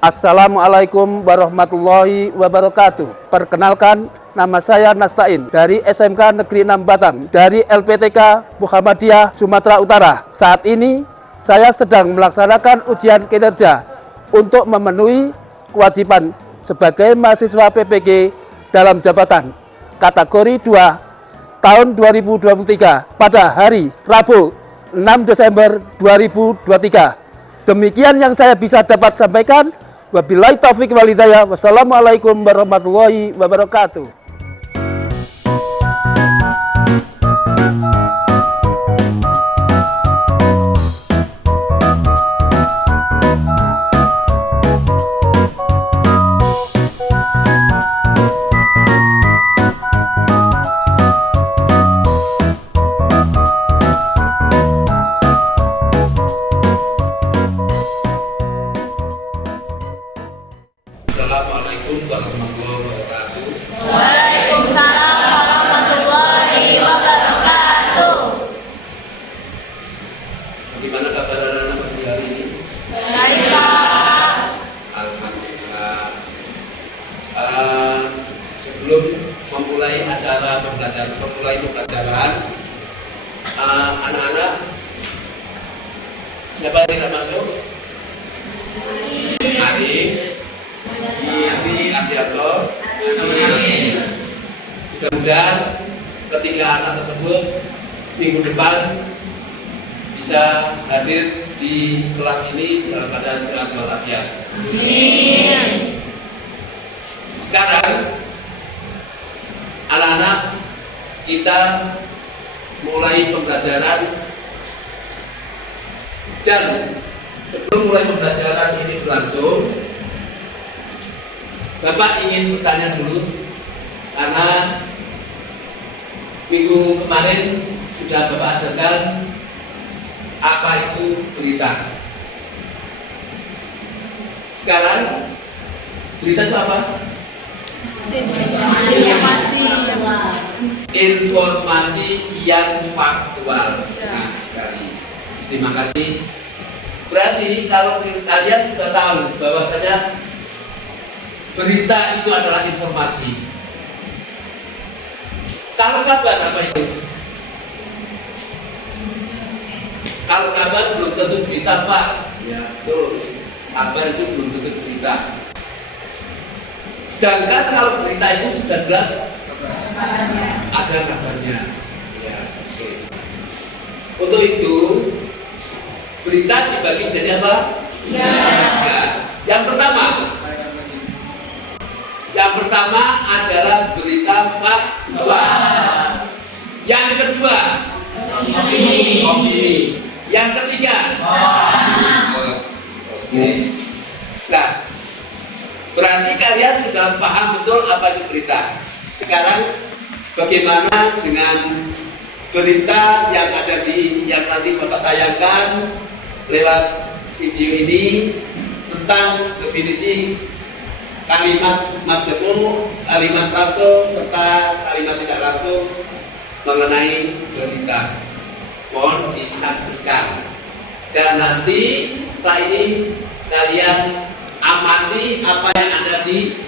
Assalamualaikum warahmatullahi wabarakatuh. Perkenalkan, nama saya Nastain dari SMK Negeri 6 Batam dari LPTK Muhammadiyah Sumatera Utara. Saat ini saya sedang melaksanakan ujian kinerja untuk memenuhi kewajiban sebagai mahasiswa PPG dalam jabatan kategori 2 tahun 2023 pada hari Rabu 6 Desember 2023. Demikian yang saya bisa dapat sampaikan. Wabillahi taufiq wal hidayah. Wassalamualaikum warahmatullahi wabarakatuh. Assalamualaikum warahmatullahi wabarakatuh. Waalaikumsalam warahmatullahi wabarakatuh. Bagaimana kabar anak-anak pagi hari ini? Baik, Pak. Alhamdulillah. Sebelum memulai acara pembelajaran, anak-anak siapa yang tidak masuk? Arif, Adianto, mudah-mudahan ketiga anak tersebut minggu depan bisa hadir di kelas ini dalam keadaan sehat walafiat. Amin. Sekarang anak-anak kita mulai pembelajaran, dan sebelum mulai pembelajaran ini berlangsung, Bapak ingin bertanya dulu, karena minggu kemarin sudah Bapak ajarkan apa itu berita. Sekarang berita itu apa? Informasi yang faktual. Nah, sekali. Terima kasih. Berarti kalau kalian sudah tahu bahwasanya berita itu adalah informasi. Kalau kabar apa itu? Kalau kabar belum tentu berita, Pak. Ya, betul. Kabar itu belum tentu berita. Sedangkan kalau berita itu sudah jelas ada kabarnya. Ya, oke. Untuk itu berita dibagi menjadi apa? Ya. Yang pertama adalah berita faktual. Yang kedua opini. Yang ketiga oke. Nah, berarti kalian sudah paham betul apa itu berita. Sekarang bagaimana dengan berita yang ada yang nanti Bapak tayangkan lewat video ini tentang definisi kalimat majemuk, kalimat langsung, serta kalimat tidak langsung mengenai berita. Mohon disaksikan. Dan nanti setelah ini kalian amati apa yang ada di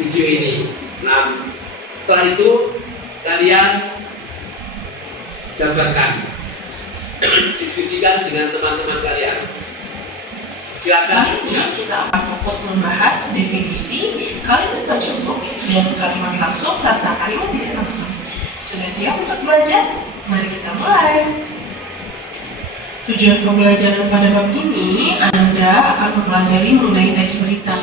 video ini. Nah, setelah itu kalian jabarkan, diskusikan dengan teman-teman kalian. Silakan. Ini kita akan fokus membahas definisi kalimat majemuk dan kalimat langsung serta kalimat tidak langsung. Sudah siap untuk belajar? Mari kita mulai. Tujuan pembelajaran pada bab ini, Anda akan mempelajari mengenai teks berita.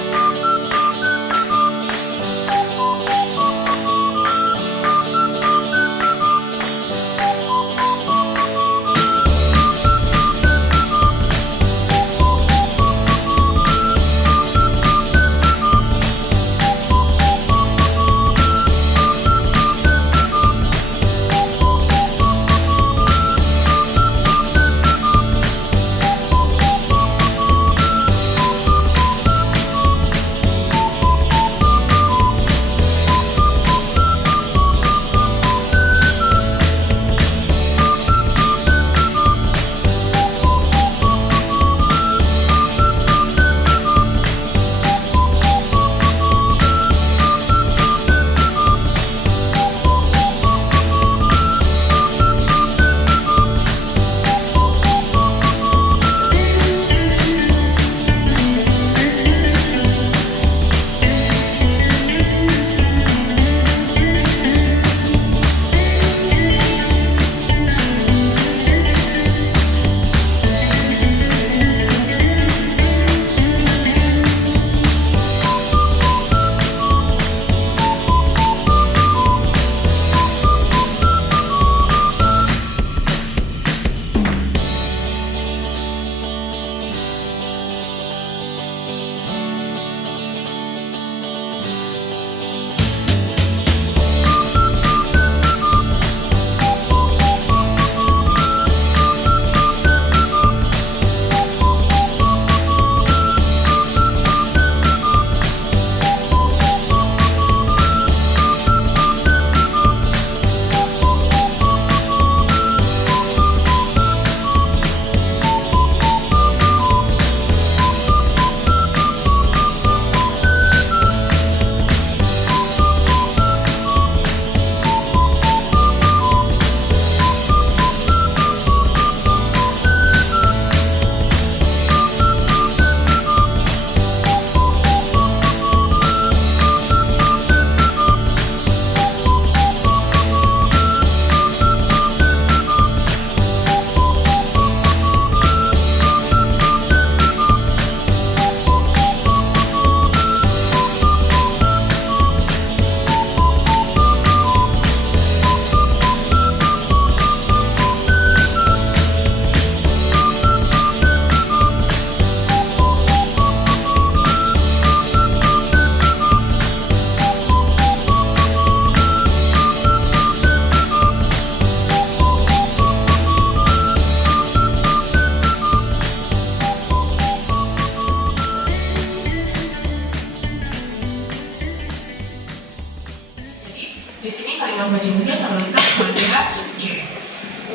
Di sini kalimat majemuknya terletak pada subjek.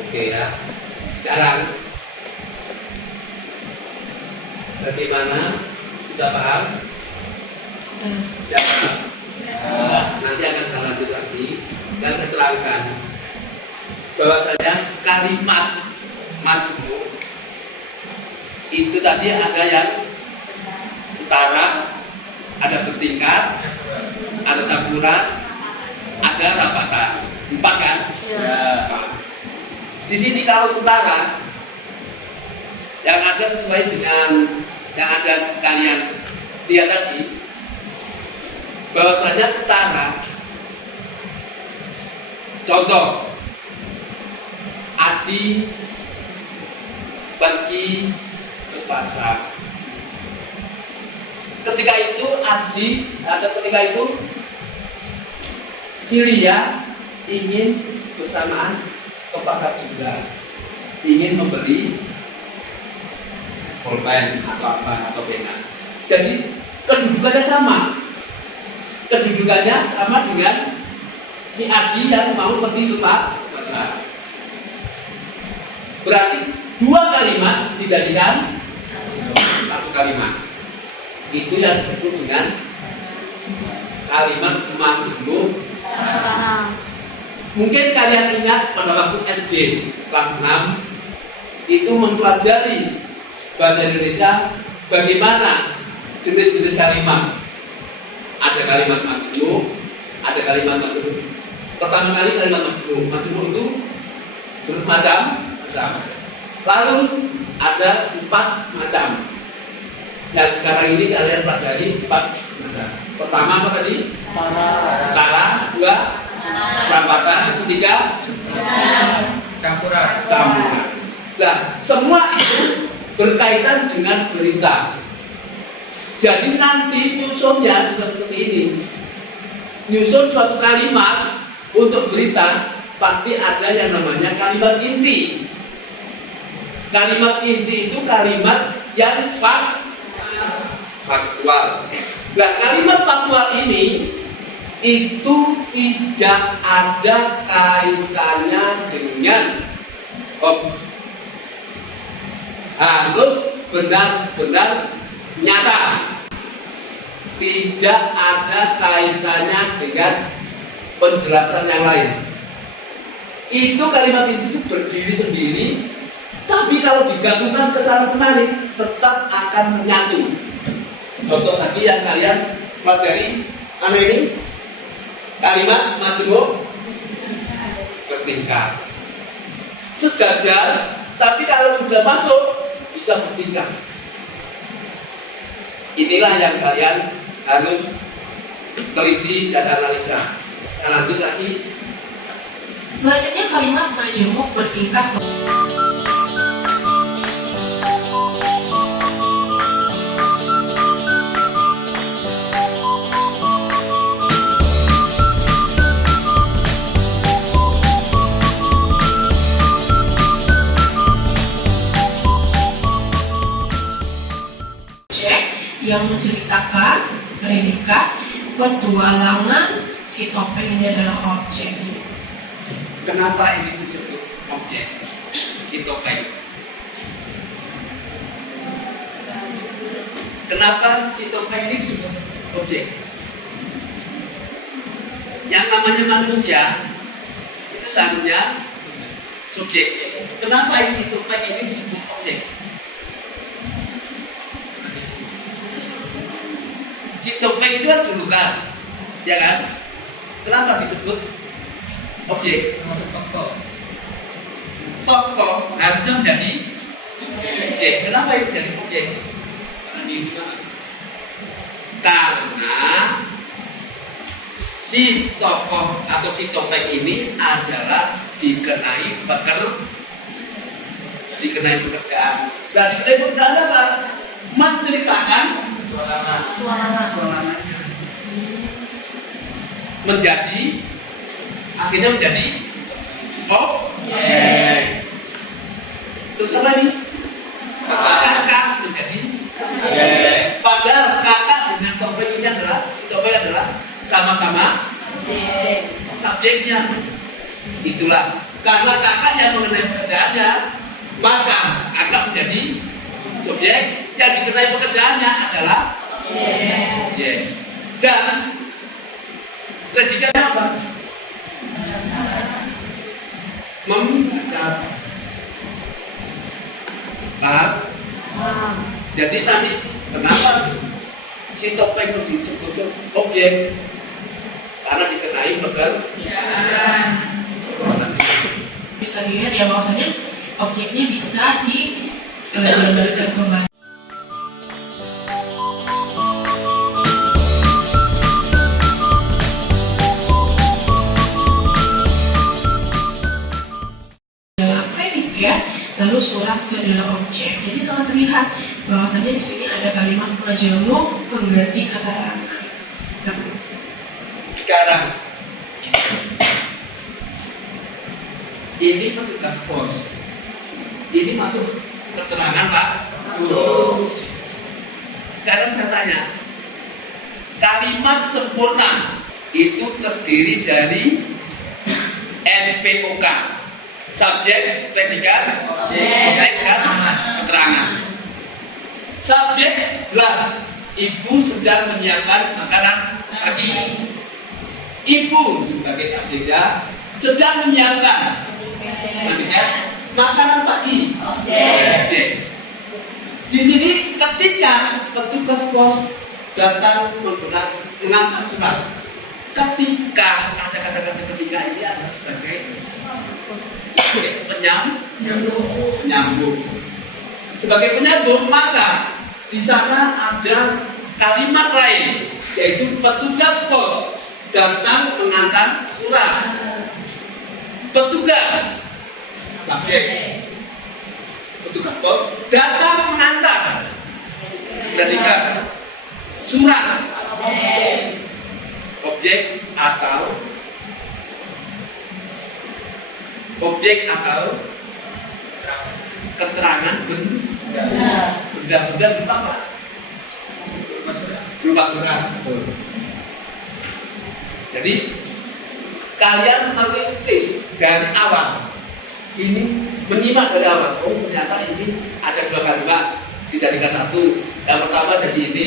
Oke ya. Sekarang bagaimana? Sudah paham? Ya, paham. Nanti akan saya lanjut lagi dan saya terangkan bahwasanya kalimat majemuk itu tadi ada yang setara, ada bertingkat, ada campuran, ada rapatan. 4 kan? Ya. Di sini kalau setara, yang ada sesuai dengan yang ada kalian lihat tadi, bahwasanya setara. Contoh, Adi pergi ke pasar. Ketika itu ketika itu si Lia ingin bersamaan ke pasar juga, ingin membeli pulpen atau pena. Jadi kedudukannya sama dengan si Adi yang mau pergi ke pasar. Berarti 2 kalimat dijadikan 1 kalimat. Itu yang disebut dengan kalimat majemuk. Mungkin kalian ingat pada waktu SD kelas 6 itu mempelajari bahasa Indonesia, bagaimana jenis-jenis kalimat. Ada kalimat majemuk, ada kalimat majemuk. Pertama kali kalimat majemuk itu bermacam-macam. Lalu ada 4 macam. Dan sekarang ini kalian pelajari 4 macam. Pertama apa tadi? Setara. 2 rapatan. 3 campuran. Nah, semua itu berkaitan dengan berita. Jadi nanti nyusunnya juga seperti ini. Nyusun suatu kalimat untuk berita pasti ada yang namanya kalimat inti. Kalimat inti itu kalimat yang faktual. Nah, kalimat faktual ini itu tidak ada kaitannya dengan harus benar-benar nyata. Tidak ada kaitannya dengan penjelasan yang lain. Itu kalimat itu berdiri sendiri, tapi kalau digabungkan ke sana kemari tetap akan menyatu. Contoh tadi yang kalian pelajari ini kalimat majemuk bertingkat, sejajar, tapi kalau sudah masuk bisa bertingkat. Inilah yang kalian harus teliti dan analisa. Saya lanjut lagi. Selanjutnya kalimat majemuk bertingkat. Yang menceritakan predikat petualangan si topeng ini adalah objek. Kenapa ini disebut objek si topeng? Kenapa si topeng ini disebut objek? Yang namanya manusia itu seharusnya subjek. Kenapa si topeng ini disebut objek? Si topeng itu kan julukan, ya kan? Kenapa disebut objek? Tokoh harusnya menjadi objek. Kenapa itu menjadi objek? Karena si tokoh atau si topeng ini adalah dikenai pekerjaan. Nah, dikenai pekerjaan apa? Menceritakan petualangannya. Akhirnya menjadi objek. Terus apa ini? Kakak menjadi objek. Padahal kakak dengan topeng ini adalah sama-sama subjeknya. Itulah karena kakak yang mengenai pekerjaannya, maka kakak menjadi subjek, yang dikenai pekerjaannya adalah objek. Dan predikatnya apa? Membaca. Paham? Jadi tadi kenapa si topeng itu disebut objek? Karena dikenai pekerjaan. Bisa dilihat ya bahwasanya objeknya bisa dijabarkan kembali. Dalam predikat, lalu surat itu adalah objek. Jadi sangat terlihat bahwasanya di sini ada kalimat majemuk pengganti kata larangan. Sekarang ini petugas pos. Ini masuk keterangan Pak. Sekarang saya tanya, kalimat sempurna itu terdiri dari SPOK, subjek, predikat, objek, dan keterangan. Subjek jelas, ibu sedang menyiapkan makanan pagi. Ibu sebagai subjeknya sedang menyiapkan makanan pagi. Objek. Di sini ketika petugas pos datang mengantar surat, ketika ada kata-kata ketika ini adalah sebagai penyambung. Sebagai penyambung, maka di sana ada kalimat lain, yaitu petugas pos datang mengantar surat. Petugas subjek, petugas pos datang mengantar predikat surat, objek atau keterangan benda-benda berupa apa? Berupa surat. Jadi kalian merintis dari awal, ini menyimak dari awal. Oh ternyata ini ada dua kalimat dijadikan satu. Yang pertama jadi ini,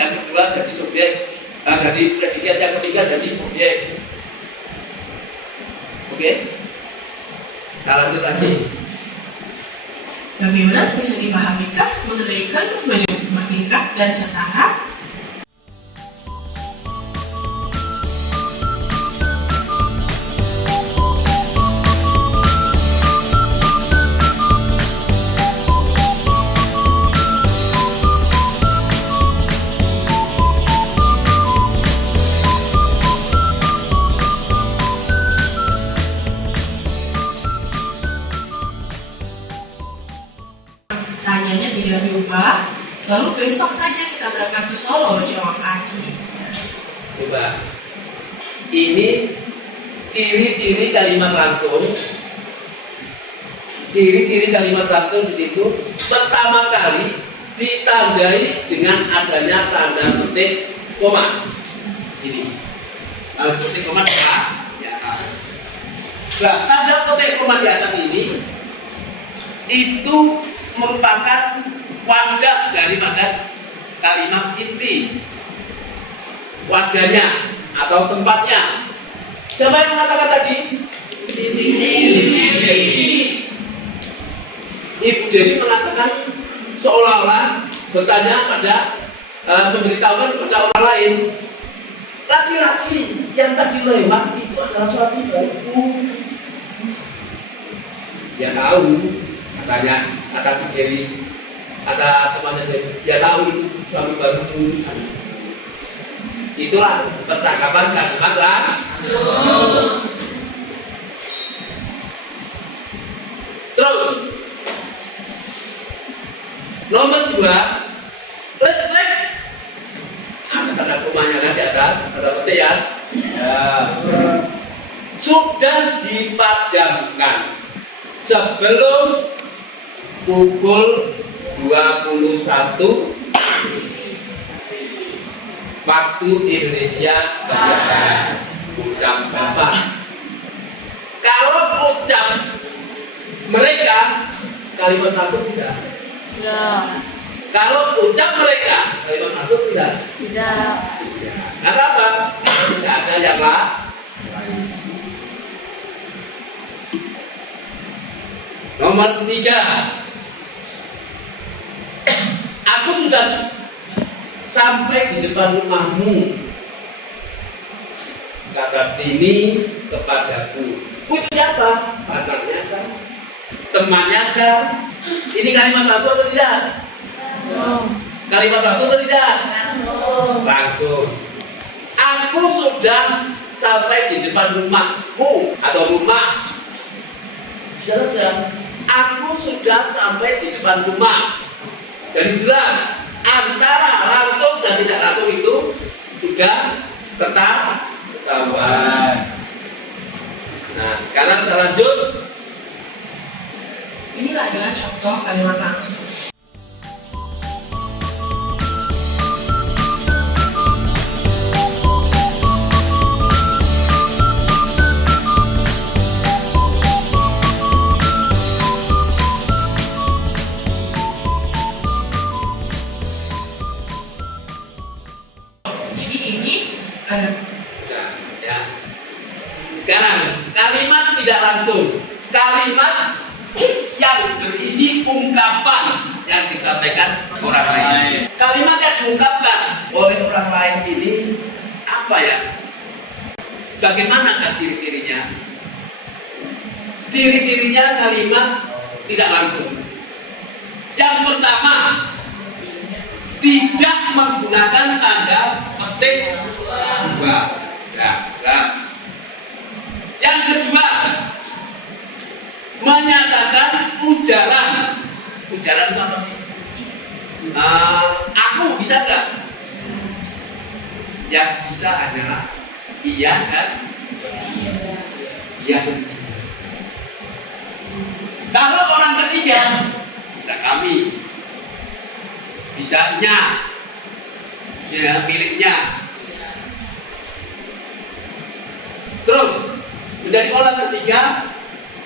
yang kedua jadi subjek, jadi predikat, yang ketiga jadi objek. Oke? Kita lanjut lagi. Bagaimana bisa dipahamikah mengenai kalimat majemuk bertingkat dan setara? Tanyanya tidak diubah, lalu besok saja kita berangkat ke Solo jawab lagi. Coba. Ini ciri-ciri kalimat langsung. Ciri-ciri kalimat langsung di situ pertama kali ditandai dengan adanya tanda petik koma. Ini. Tanda petik koma di atas. Nah, tanda petik koma di atas ini itu merupakan wadah daripada kalimat inti, wadahnya atau tempatnya. Siapa yang mengatakan tadi? Ibu Dewi mengatakan seolah-olah bertanya pada memberitahukan kepada orang lain, laki-laki yang tadi lewat itu adalah suatu ibu. Ya tahu. Katanya, kata si Dewi, kata temannya Dewi, dia tahu itu suami baruku. Itulah percakapan kalimat langsung. Terus nomor 2, refleks. Ada tanda komanya kan di atas, ada petik ya. Sudah dipadamkan sebelum pukul 21 waktu Indonesia bagian barat. ucap Bapak. Kalau ucap mereka, kalimat langsung tidak. Tidak. Kalau ucap mereka, kalimat langsung tidak. Tidak. Karena apa? Tidak ada yang lain. Nomor 3, aku sudah sampai di depan rumahmu, kata Tini kepadaku. Itu siapa? Pacarnya kan? Temannya kan? Ini kalimat langsung atau tidak? Langsung. Kalimat langsung atau tidak? Langsung. Langsung. Aku sudah sampai di depan rumahmu atau rumah. Bisa saja. Aku sudah sampai di depan rumah. Jadi jelas antara langsung dan tidak langsung itu sudah ketahuan. Nah, sekarang kita lanjut. Inilah adalah contoh kalimat langsung. Jadi ini Nah, ya. Sekarang kalimat tidak langsung, kalimat yang berisi ungkapan yang disampaikan orang lain. Kalimat yang diungkapkan oleh orang lain ini apa ya? Bagaimanakah ciri-cirinya? Ciri-cirinya kalimat tidak langsung. Yang pertama, tidak menggunakan tanda petik dua. Ya, jelas. Yang kedua, menyatakan ujaran. Ujaran itu apa sih? Aku bisa nggak? Yang bisa adalah iya dan iya. Kalau orang ketiga, bisa kami, bisa nya, ya, miliknya. Terus menjadi orang ketiga,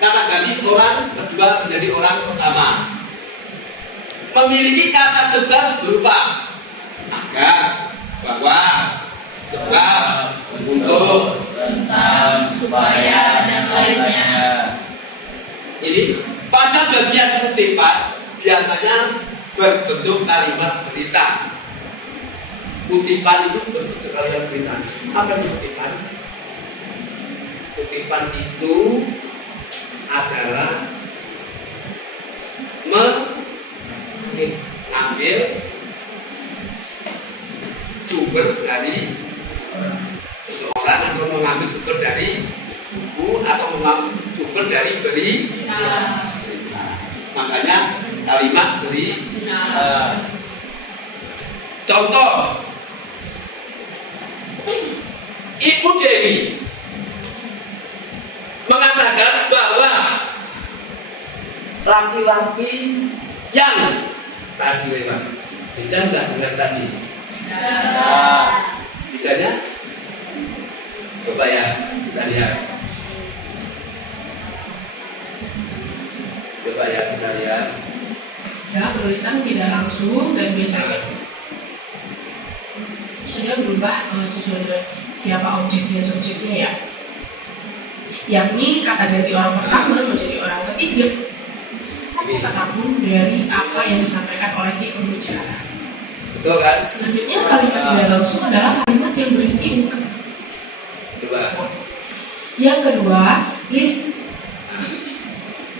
kata ganti orang kedua menjadi orang pertama. Memiliki kata tegas berupa agar, bahwa, sebab, untuk, Tentang, supaya, dan lainnya. ini pada bagian kutipan biasanya berbentuk kalimat berita. Kutipan itu berbentuk kalimat berita. Apa itu kutipan? Kutipan itu adalah mengambil sumber dari seseorang atau mengambil sumber dari buku atau mengambil sumber dari berita. Makanya kalimat berita. Contoh, Ibu Dewi mengatakan bahwa laki-laki yang tadi lewat, beda enggak dengan tadi? Bedanya? Coba ya, kita lihat. Coba ya, kita lihat. dalam penulisan tidak langsung dan biasanya sudah berubah sesuai dengan siapa objeknya subjeknya ya. Yakni kata ganti orang pertama menjadi orang ketiga ataupun dari apa yang disampaikan oleh si pembicara. Betul kan? Selanjutnya kalimat tidak langsung adalah kalimat yang berisi ungkapan. Coba. Yang kedua, list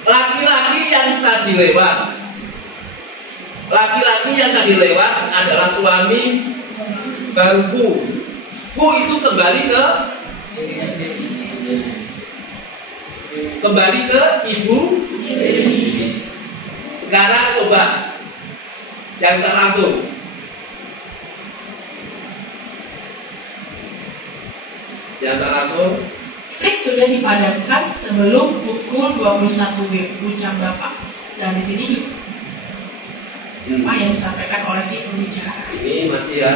Laki-laki yang tadi lewat. Laki-laki yang tadi lewat adalah suami baruku. Ku itu kembali ke ibu. Sekarang coba yang tak langsung. Yang tak langsung. Trik sudah dipadamkan sebelum pukul 21 WIB, ucap Bapak. Dan di sini apa yang disampaikan oleh si pembicara. Ini masih ya.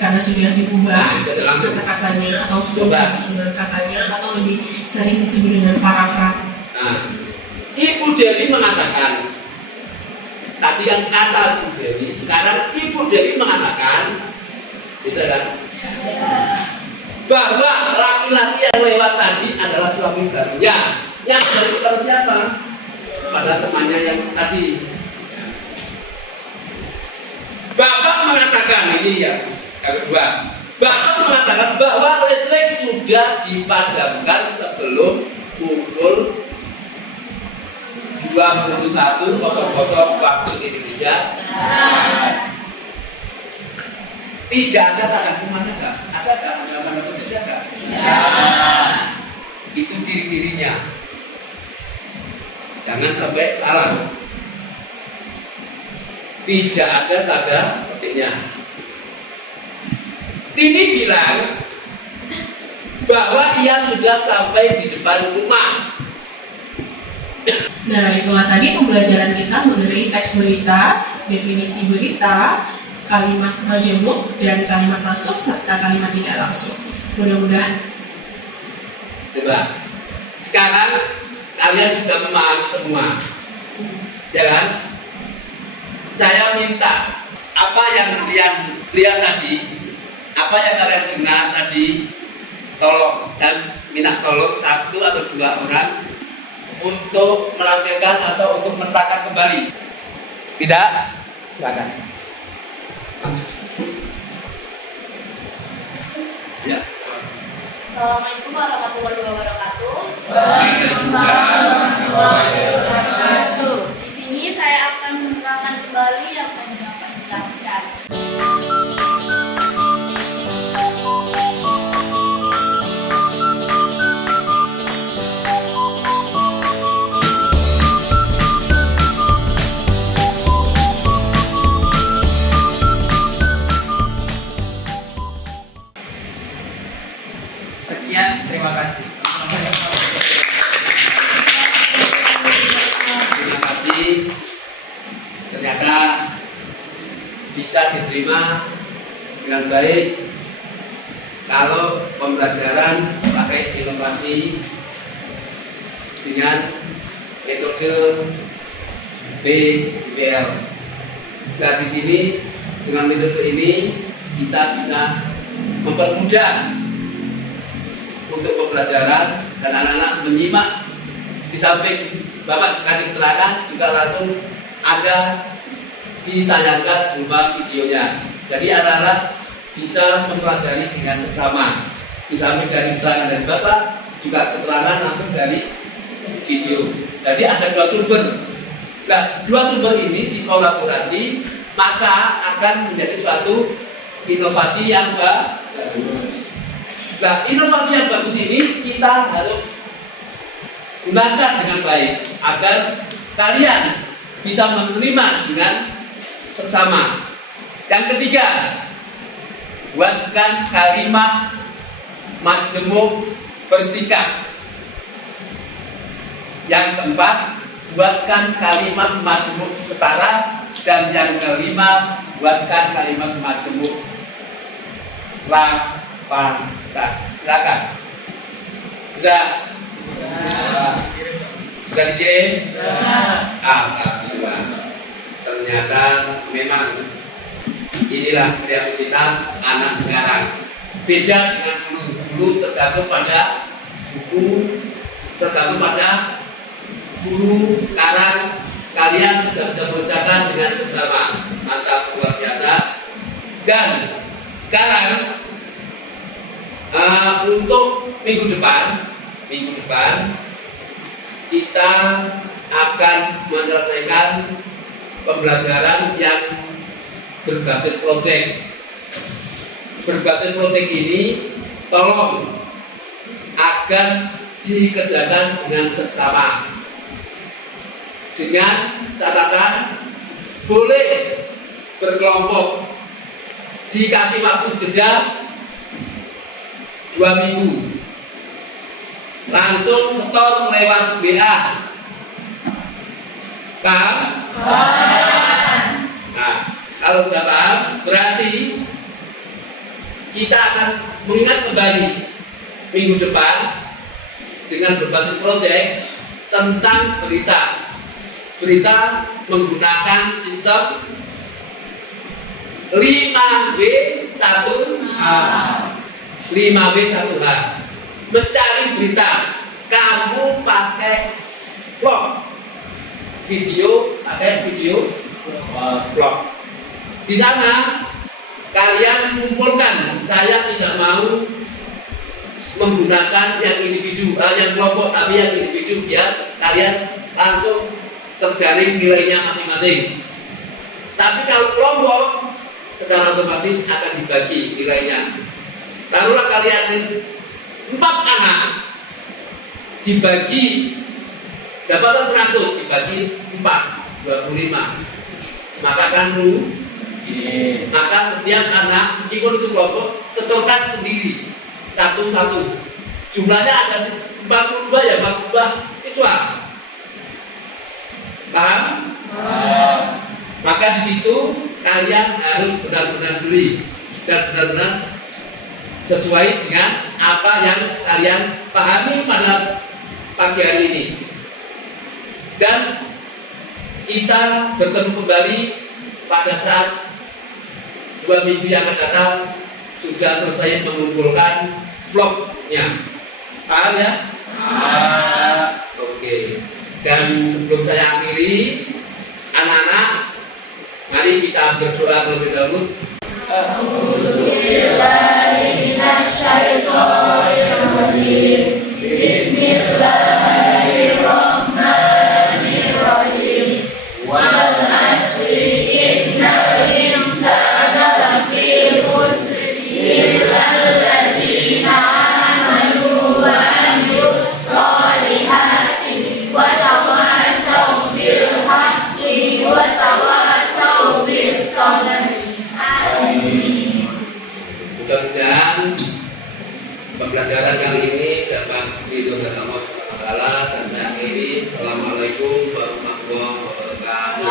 karena sudah diubah Jadi langsung. kata-katanya atau sudah Coba. disusun katanya atau lebih sering disebut dengan parafras. Nah, Ibu Dewi mengatakan, tadi yang kata Ibu Dewi, sekarang Ibu Dewi mengatakan, gitu kan? Bahwa laki-laki yang lewat tadi adalah suami barunya. Yang dari kepada siapa? Pada temannya yang tadi. Bapak mengatakan ini ya, yang kedua. Bapak mengatakan bahwa listrik sudah dipadamkan sebelum pukul 21.00 waktu Indonesia. Tidak ada tanda kumanya enggak? Ada tanda kumanya enggak? Itu ciri-cirinya. Jangan sampai salah. Tidak ada tanda petiknya. Ini bilang bahwa ia sudah sampai di depan rumah. Nah, itulah tadi pembelajaran kita mengenai teks berita, definisi berita, kalimat majemuk dan kalimat langsung serta kalimat tidak langsung. Mudah-mudahan. Coba. Sekarang kalian sudah memahami semua. Ya kan? Saya minta apa yang kalian lihat tadi, apa yang kalian dengar tadi, tolong dan minta tolong satu atau dua orang untuk menampilkan atau untuk menerangkan kembali. Tidak? Silakan. Ya. Assalamualaikum warahmatullahi wabarakatuh. Waalaikumsalam warahmatullahi wabarakatuh. Di sini saya akan menerangkan kembali yang tadi Bapak jelaskan. Sekian, terima kasih. Terima kasih. Ternyata bisa diterima dengan baik kalau pembelajaran pakai inovasi dengan metode PJPL. Nah, di sini dengan metode ini kita bisa mempermudah untuk pembelajaran dan anak-anak menyimak. Di samping Bapak kasih keterangan juga langsung ada ditayangkan berupa videonya. Jadi anak-anak bisa mempelajari dengan seksama. Di samping dari keterangan dari Bapak juga keterangan langsung dari video. Jadi ada dua sumber. Nah, dua sumber ini dikolaborasi maka akan menjadi suatu inovasi yang baru. Nah, inovasi yang bagus ini kita harus gunakan dengan baik agar kalian bisa menerima dengan seksama. Yang ketiga, buatkan kalimat majemuk bertingkat. Yang keempat, buatkan kalimat majemuk setara. Dan yang kelima, buatkan kalimat majemuk lapang. Silakan. Sudah? Sudah dikirim? Alhamdulillah. Ternyata memang inilah kreativitas anak sekarang. Beda dengan dulu. Dulu tergantung pada buku, tergantung pada guru. Sekarang kalian sudah bisa mengerjakan dengan seksama. Mantap, luar biasa. Dan sekarang untuk minggu depan kita akan menyelesaikan pembelajaran yang berbasis proyek. Berbasis proyek ini tolong agar dikerjakan dengan seksama. Dengan catatan boleh berkelompok, dikasih waktu jeda 2 minggu, langsung setor lewat WA. Paham? Nah, kalau sudah paham berarti kita akan mengingat kembali minggu depan dengan berbasis proyek tentang berita menggunakan sistem 5W1H. 5W1H. Mencari berita, kamu pakai vlog, pakai video vlog. Di sana kalian kumpulkan. Saya tidak mau menggunakan yang individu, yang kelompok, tapi yang individu biar kalian langsung terjaring nilainya masing-masing. Tapi kalau kelompok secara otomatis akan dibagi nilainya. Taruhlah kalian 4 anak dibagi dapat 100 dibagi 4 25. Maka kan maka setiap anak meskipun itu kelompok setorkan sendiri satu-satu. Jumlahnya ada 42 ya, 42 siswa. Paham? Maka di situ kalian harus benar-benar jeli dan benar-benar sesuai dengan apa yang kalian pahami pada pagi hari ini. Dan kita bertemu kembali pada saat 2 minggu yang akan datang sudah selesai mengumpulkan vlognya. Paham ya? Oke. Dan sebelum saya akhiri, anak-anak, mari kita berdoa terlebih dahulu. Bismillahirrahmanirrahim. Wal asri innal insana lafi khusr illal ladzina amanu wa amilus solihati wa tawassaw bil haqqi wa tawassaw bis sabri. Amin. Mudah-mudahan pembelajaran kali ini dapat ridho dari Allah Subhanahu wa taala, dan saya akhiri. Assalamualaikum warahmatullahi wabarakatuh.